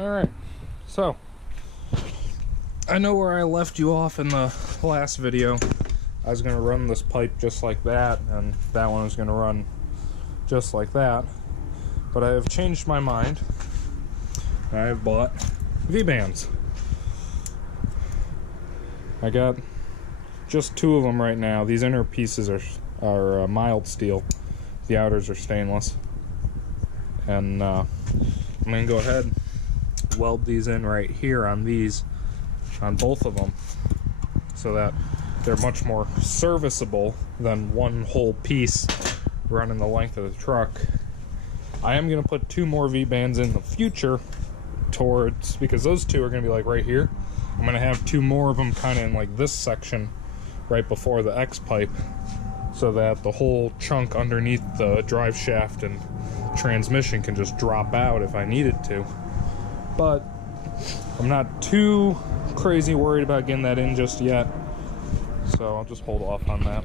Alright, so I know where I left you off in the last video. I was going to run this pipe just like that, and that one was going to run just like that. But I have changed my mind. I have bought V-bands. I got just 2 of them right now. These inner pieces are mild steel. The outers are stainless. And I'm going to go ahead and weld these in right here on these, on both of them, so that they're much more serviceable than one whole piece running the length of the truck. I am going to put 2 more V-bands in the future towards, because those 2 are going to be like right here. I'm going to have 2 more of them kind of in like this section right before the X pipe, so that the whole chunk underneath the drive shaft and transmission can just drop out if I needed to. But I'm not too crazy worried about getting that in just yet, so I'll just hold off on that.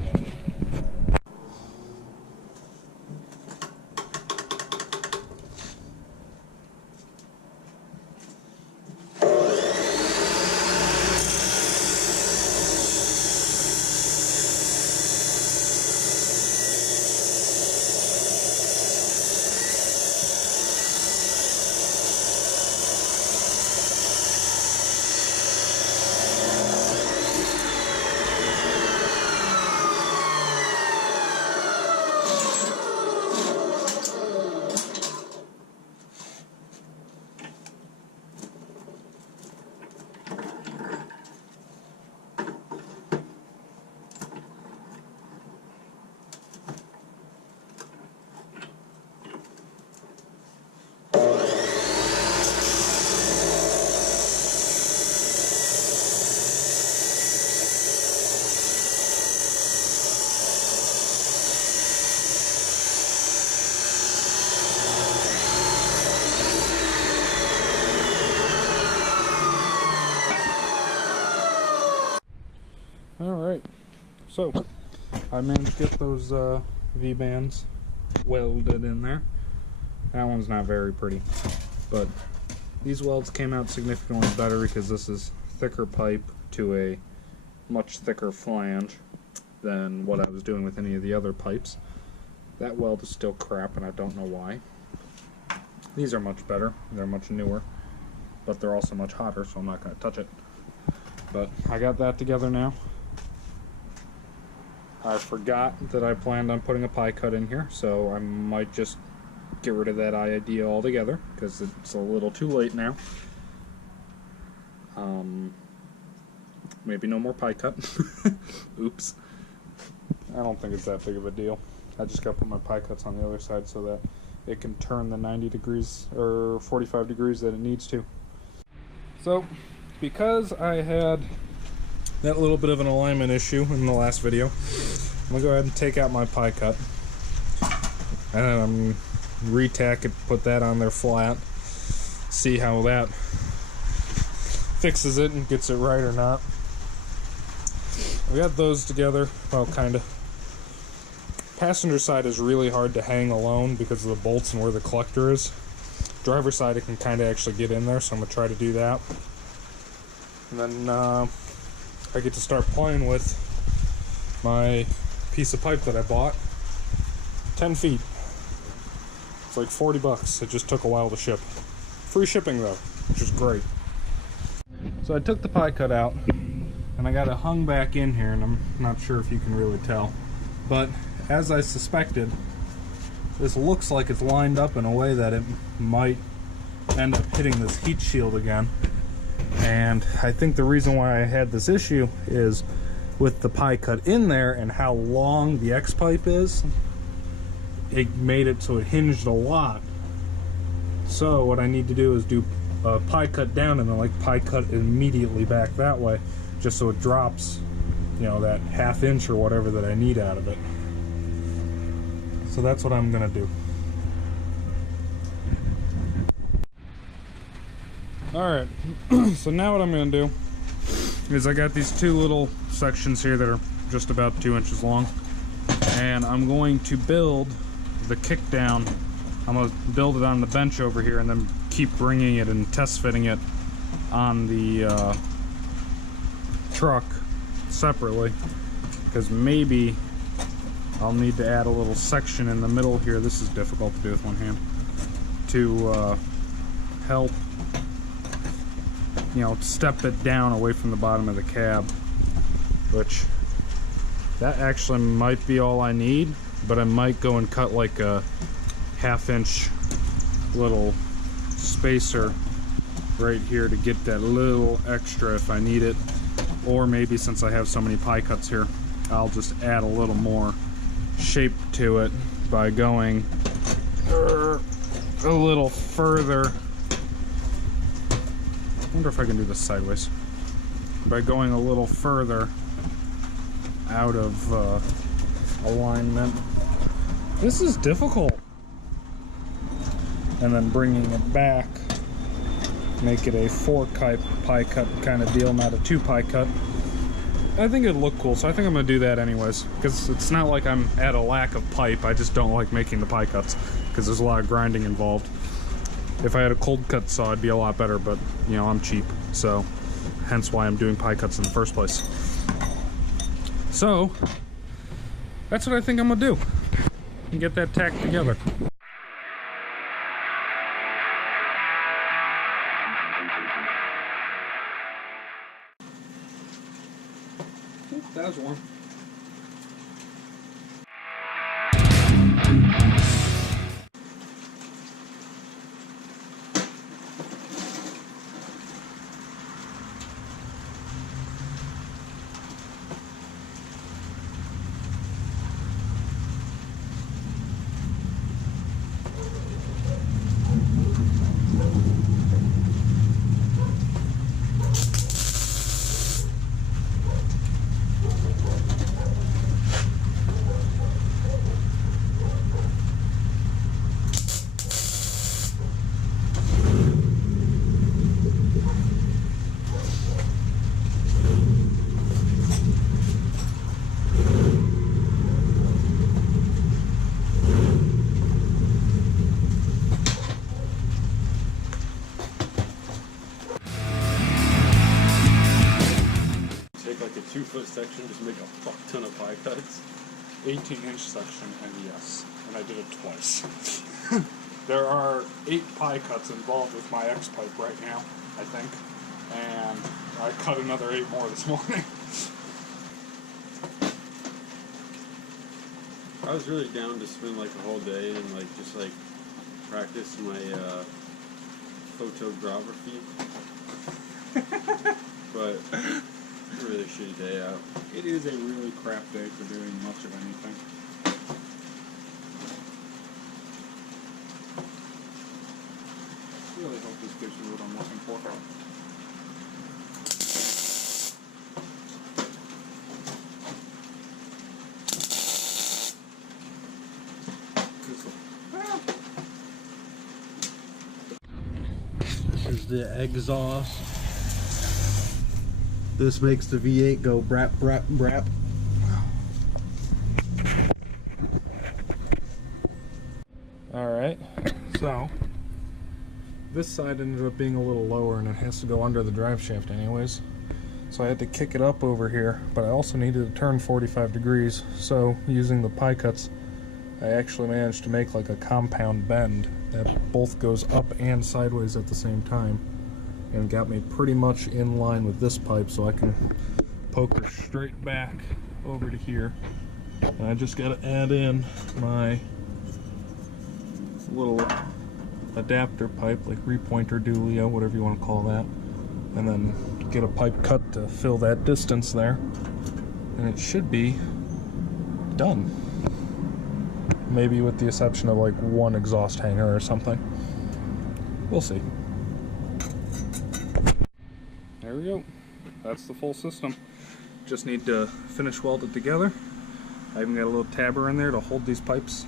Alright, so I managed to get those V-bands welded in there. That one's not very pretty, but these welds came out significantly better because this is thicker pipe to a much thicker flange than what I was doing with any of the other pipes. That weld is still crap, and I don't know why. These are much better, they're much newer, but they're also much hotter, so I'm not going to touch it. But I got that together now. I forgot that I planned on putting a pie cut in here, so I might just get rid of that idea altogether, because it's a little too late now. Maybe no more pie cut. Oops. I don't think it's that big of a deal. I just gotta put my pie cuts on the other side so that it can turn the 90 degrees or 45 degrees that it needs to. So, because I had that little bit of an alignment issue in the last video, I'm gonna go ahead and take out my pie cut, and then I'm re-tack it, put that on there flat, see how that fixes it and gets it right or not. We got those together, well, kinda. Passenger side is really hard to hang alone because of the bolts and where the collector is. Driver side, it can kinda actually get in there, so I'm gonna try to do that. And then I get to start playing with my piece of pipe that I bought. 10 feet. It's like 40 bucks. It just took a while to ship. Free shipping though, which is great. So I took the pie cut out, and I got it hung back in here, and I'm not sure if you can really tell. But as I suspected, this looks like it's lined up in a way that it might end up hitting this heat shield again. And I think the reason why I had this issue is with the pie cut in there and how long the X pipe is, it made it so it hinged a lot. So what I need to do is do a pie cut down and then like pie cut immediately back that way, just so it drops, you know, that ½ inch or whatever that I need out of it. So that's what I'm gonna do. Alright, so now what I'm going to do is I got these 2 little sections here that are just about 2 inches long, and I'm going to build the kick down. I'm going to build it on the bench over here and then keep bringing it and test fitting it on the truck separately, because maybe I'll need to add a little section in the middle here. This is difficult to do with one hand, to help, you know, step it down away from the bottom of the cab, which that actually might be all I need, but I might go and cut like a 1/2 inch little spacer right here to get that little extra if I need it. Or maybe since I have so many pie cuts here, I'll just add a little more shape to it by going a little further. I wonder if I can do this sideways. By going a little further out of alignment. This is difficult. And then bringing it back, make it a 4 pie cut kind of deal, not a 2 pie cut. I think it'd look cool, so I think I'm gonna do that anyways, because it's not like I'm at a lack of pipe. I just don't like making the pie cuts because there's a lot of grinding involved. If I had a cold cut saw, it'd be a lot better, but you know, I'm cheap, so hence why I'm doing pie cuts in the first place. So that's what I think I'm gonna do and get that tacked together. That was warm. Like a 2-foot section, just make a fuck ton of pie cuts. 18-inch section, and yes, and I did it twice. There are 8 pie cuts involved with my X pipe right now, I think, and I cut another 8 more this morning. I was really down to spend like a whole day and like just like practice my photography, but really shitty day out. It is a really crap day for doing much of anything. Really hope this gives you what I'm looking for. This is the exhaust. This makes the V8 go brap, brap, brap. Alright, so this side ended up being a little lower and it has to go under the drive shaft anyways. So I had to kick it up over here, but I also needed to turn 45 degrees. So using the pie cuts, I actually managed to make like a compound bend that both goes up and sideways at the same time, and got me pretty much in line with this pipe, so I can poke her straight back over to here. And I just got to add in my little adapter pipe, like repointer, Dulio, whatever you want to call that, and then get a pipe cut to fill that distance there, and it should be done. Maybe with the exception of like one exhaust hanger or something. We'll see. There we go. That's the full system. Just need to finish weld it together. I even got a little tabber in there to hold these pipes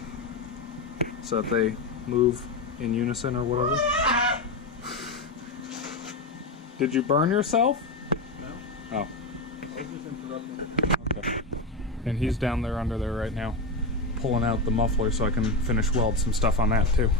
so that they move in unison or whatever. Did you burn yourself? No. Oh. I was just interrupting. Okay. And he's down there under there right now, pulling out the muffler so I can finish weld some stuff on that too.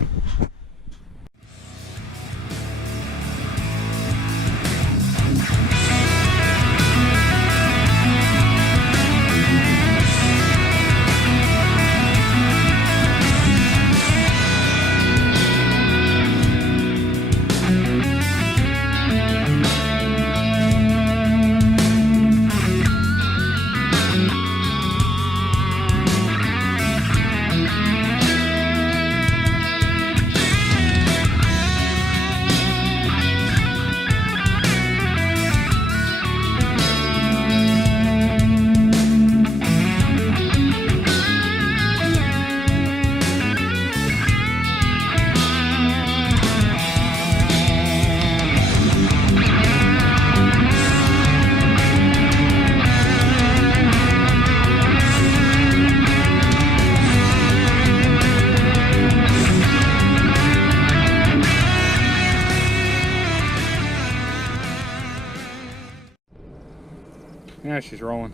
Yeah, she's rolling.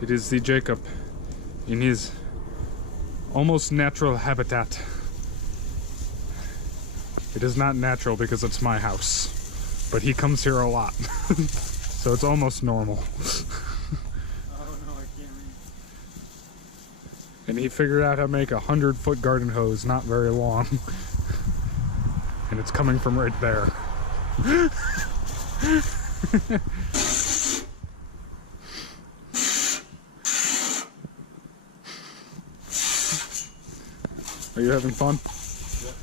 It is the Jacob in his almost natural habitat. It is not natural because it's my house, but he comes here a lot, so it's almost normal. Oh no, I can't read. And he figured out how to make a 100-foot garden hose not very long, and it's coming from right there. Are you having fun? Yep.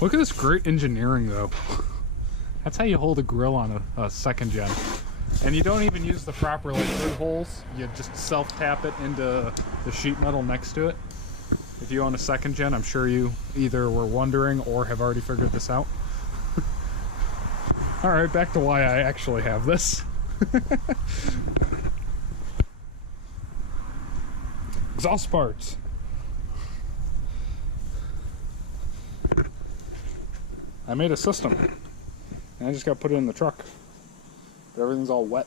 Look at this great engineering, though. That's how you hold a grill on a second gen. And you don't even use the proper like lid holes. You just self-tap it into the sheet metal next to it. If you own a second gen, I'm sure you either were wondering or have already figured this out. Alright, back to why I actually have this. Exhaust parts. I made a system, and I just got to put it in the truck. But everything's all wet.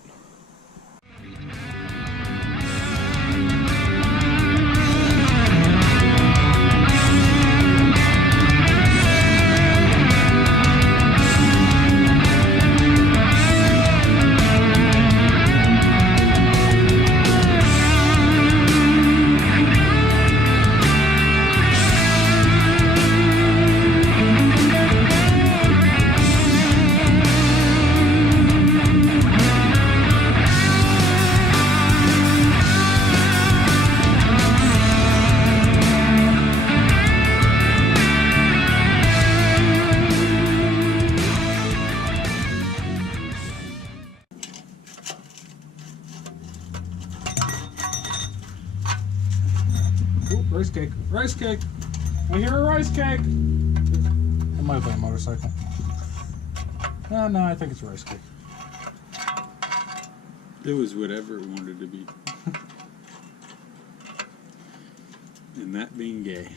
Ooh, rice cake. Rice cake! I hear a rice cake! It might have been a motorcycle. No, I think it's a rice cake. It was whatever it wanted to be. And that being gay.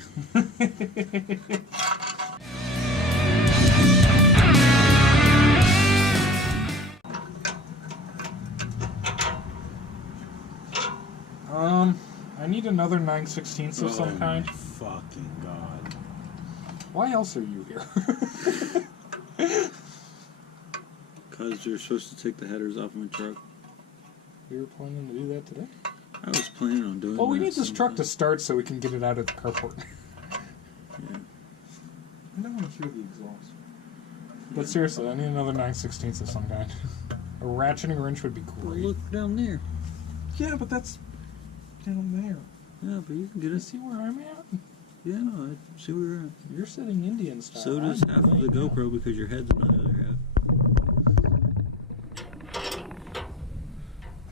I need another 9/16 of some kind. Oh my fucking god. Why else are you here? Because you're supposed to take the headers off my truck. You were planning to do that today? I was planning on doing that. Well, we need this truck to start so we can get it out of the carport. Yeah. I don't want to hear the exhaust. But seriously, I need another 9/16 of some kind. A ratcheting wrench would be Well, great. look down there. Yeah, but that's down there. Yeah, but you can get You it. see where I'm at? Yeah, I see where you're at. You're sitting Indian style. So does half of the GoPro because your head's on the other half.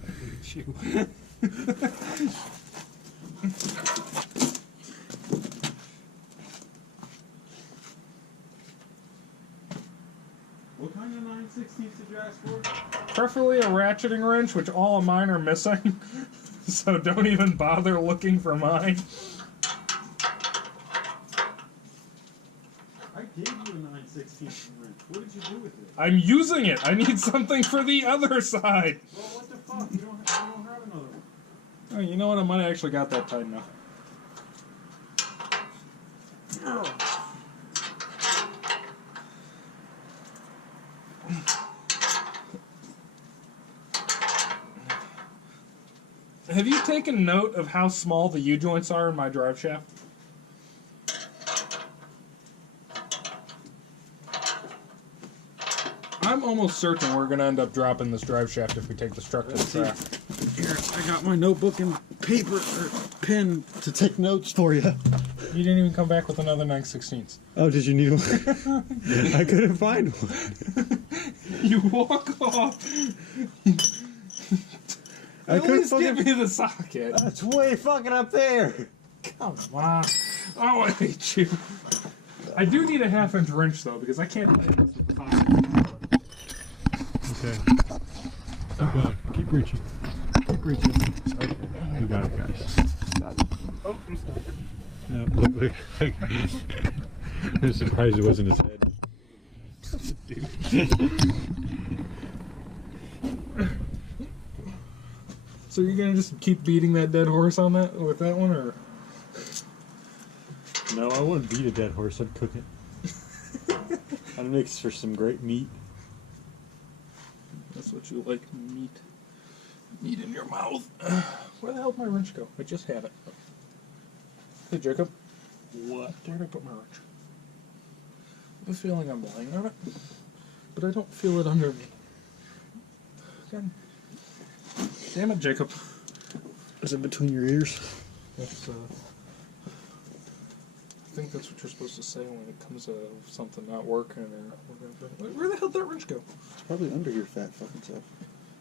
I hate you. What kind of 9/16 did you ask for? Preferably a ratcheting wrench, which all of mine are missing. So don't even bother looking for mine. I gave you a 9/16 wrench. What did you do with it? I'm using it. I need something for the other side. Well, what the fuck? You don't have another one. Oh, you know what? I might have actually got that tight now. Have you taken note of how small the U-joints are in my drive shaft? I'm almost certain we're going to end up dropping this drive shaft if we take this truck to the track. Here, I got my notebook and paper or pen to take notes for you. You didn't even come back with another 9/16. Oh, did you need one? I couldn't find one. You walk off. At least give me the socket. That's way fucking up there. Come on. Oh, I hate you. I do need a 1/2-inch wrench, though, because I can't play this with the socket. Okay. Keep going. Keep reaching. Keep reaching. Okay. You got it, guys. Oh, I'm stuck. No, look. I'm surprised it wasn't his head. So you're gonna just keep beating that dead horse on that with that one, or? No, I wouldn't beat a dead horse. I'd cook it. I'd mix for some great meat. That's what you like, meat. Meat in your mouth. Where the hell did my wrench go? I just had it. Hey, Jacob. What? Where did I put my wrench? I have a feeling I'm lying on it, but I don't feel it under me. God. Damn it, Jacob. Is it between your ears? That's, I think that's what you're supposed to say when it comes to something not working or whatever. Where the hell did that wrench go? It's probably under your fat fucking self.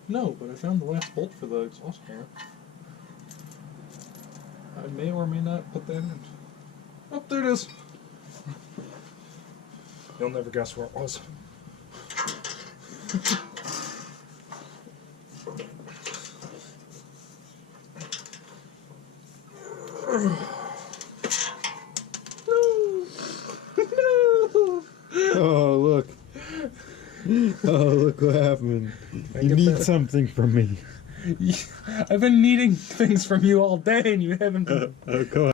No, but I found the last bolt for the exhaust fan. I may or may not put that in. Oh, there it is. You'll never guess where it was. Oh, look. Oh, look what happened. You need something from me. I've been needing things from you all day, and you haven't been. Go ahead.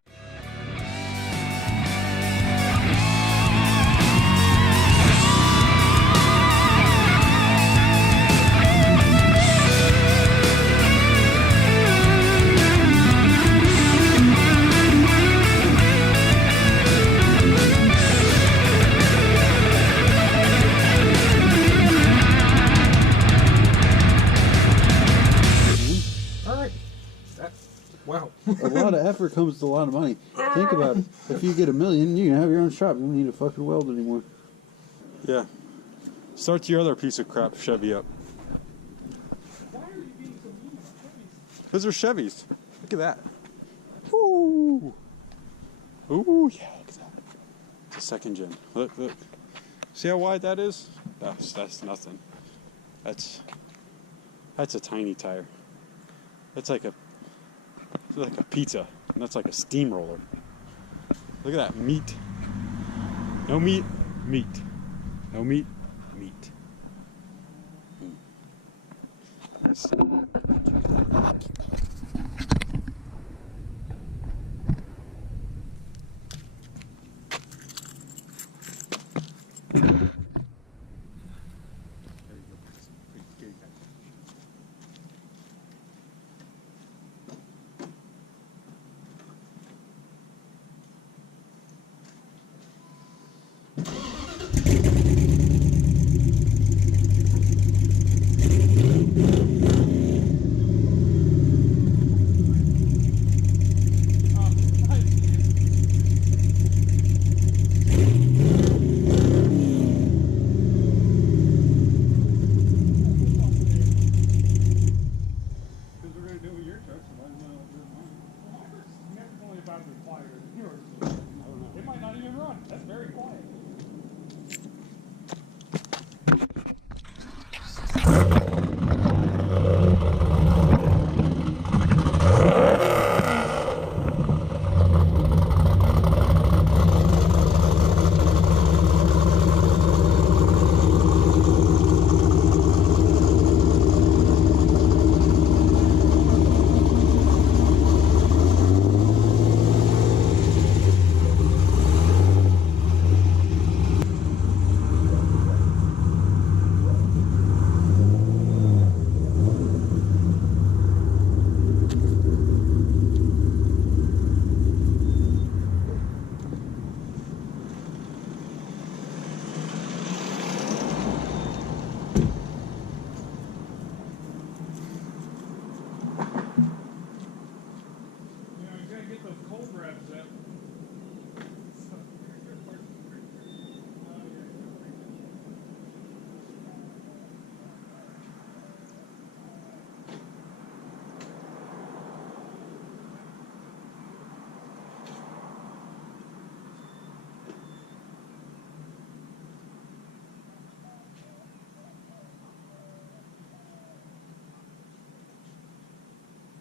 All right. Wow. A lot of effort comes to a lot of money. Think about it. If you get $1 million, you can have your own shop. You don't need a fucking weld anymore. Yeah. Start your other piece of crap Chevy up. Why are you being so mean about Chevys? Those are Chevys. Look at that. Ooh. Ooh, yeah, look at that. It's a second gen. Look. See how wide that is? That's nothing. That's a tiny tire. That's like a pizza, and that's like a steamroller. Look at that meat. No meat, meat. No meat, meat. Yes. It might not even run. That's very quiet.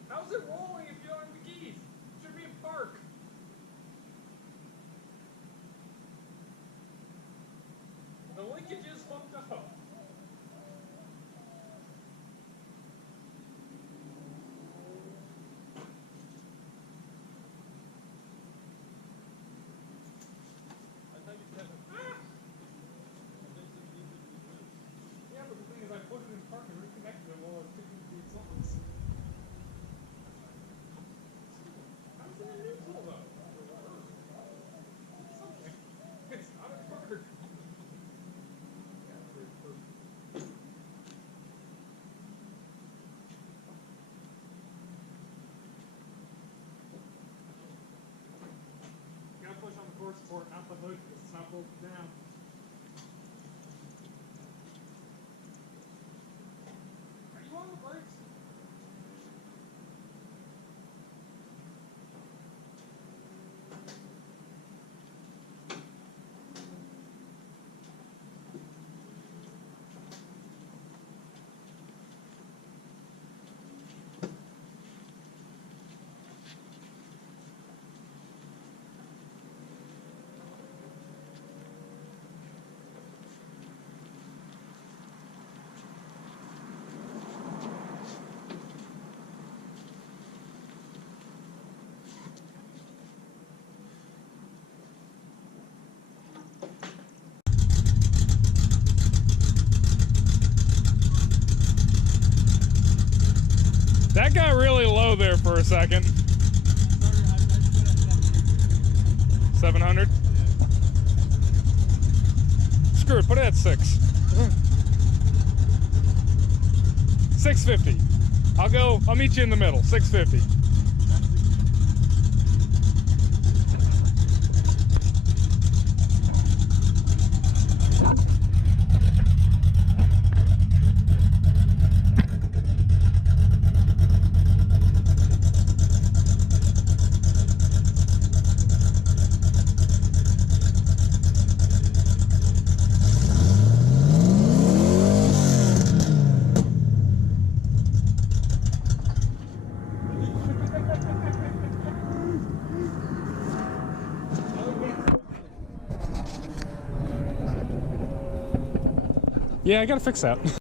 How's it rolling if you don't have the keys? It should be in park. The linkage is fucked up. That got really low there for a second. 700? Screw it, put it at 6. 650. I'll meet you in the middle, 650. Yeah, I gotta fix that.